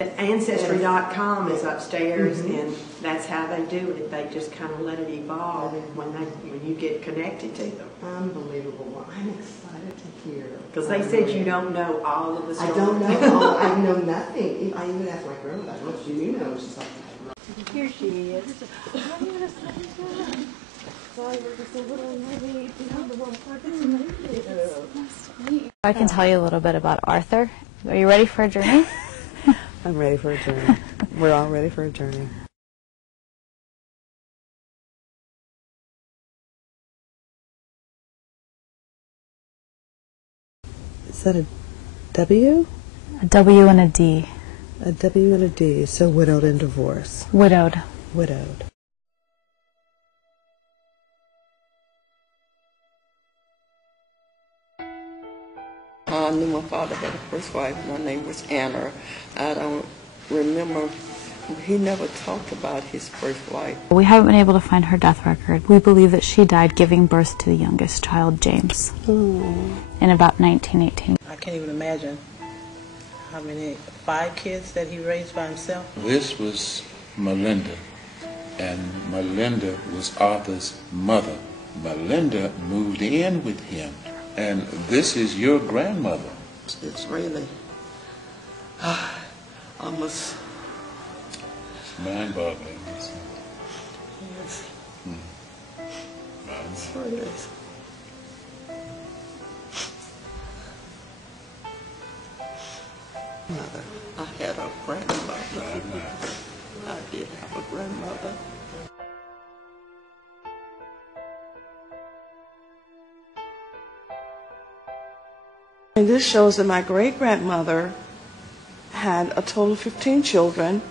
Ancestry.com is upstairs, and that's how they do it. They just kind of let it evolve when you get connected to them. Unbelievable. Well, I'm excited to hear. Because they said you don't know all of the stories. I don't know. I know nothing. I even asked my grandmother, what do you know? She's like, here she is. I can tell you a little bit about Arthur. Are you ready for a journey? I'm ready for a journey. We're all ready for a journey. Is that a W? A W and a D. A W and a D, so widowed and divorced. Widowed. Widowed. I knew my father had a first wife. Her name was Anna. I don't remember. He never talked about his first wife. We haven't been able to find her death record. We believe that she died giving birth to the youngest child, James, in about 1918. I can't even imagine how many, 5 kids that he raised by himself. This was Melinda, and Melinda was Arthur's mother. Melinda moved in with him, and this is your grandmother. It's really almost mind-boggling. Yes. It's really. Mother, I had a grandmother. I did have a grandmother. And this shows that my great-grandmother had a total of 15 children,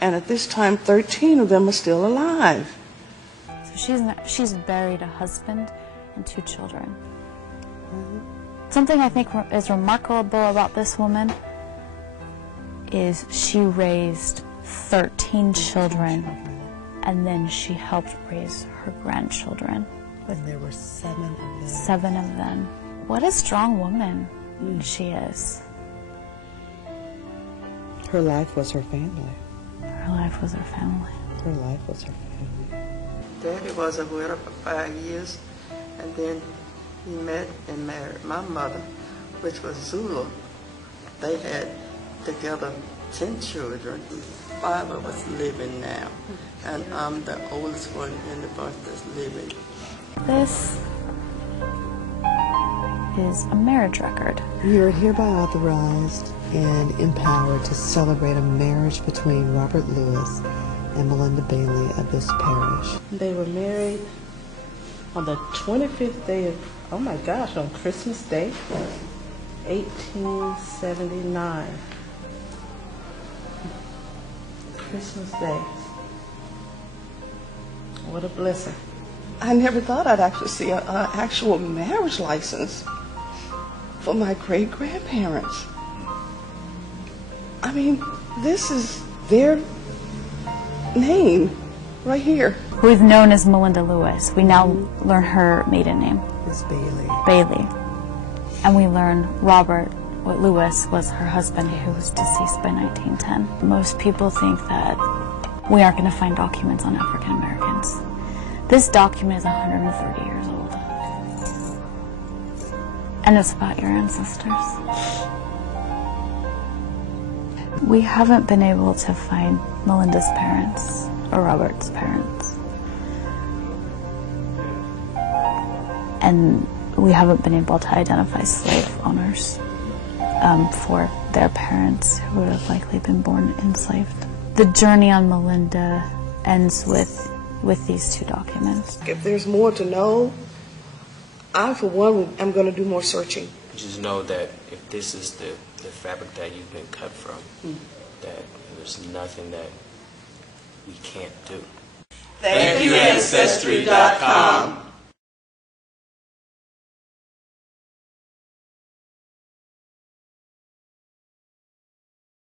and at this time 13 of them are still alive. So she's buried a husband and 2 children. Something I think is remarkable about this woman is she raised 13 children, and then she helped raise her grandchildren. And there were 7 of them. 7 of them. What a strong woman she is. Her life was her family. Her life was her family. Her life was her family. Daddy was a widow for 5 years, and then he met and married my mother, which was Zula. They had together 10 children. 5 of us living now, and I'm the oldest one in the bunch that's living. This is a marriage record. You are hereby authorized and empowered to celebrate a marriage between Robert Lewis and Melinda Bailey of this parish. They were married on the 25th day of, oh my gosh, on Christmas Day, 1879. Christmas Day. What a blessing. I never thought I'd actually see an actual marriage license for my great-grandparents. I mean, this is their name right here. Who's known as Melinda Lewis. We now learn her maiden name. It's Bailey. Bailey. And we learn Robert Lewis was her husband, who was deceased by 1910. Most people think that we aren't going to find documents on African Americans. This document is 130 years old. And it's about your ancestors. We haven't been able to find Melinda's parents or Robert's parents. And we haven't been able to identify slave owners for their parents who would have likely been born enslaved. The journey on Melinda ends with these 2 documents. If there's more to know, I, for one, am going to do more searching. Just know that if this is the fabric that you've been cut from, that there's nothing that we can't do. Thank you, Ancestry.com.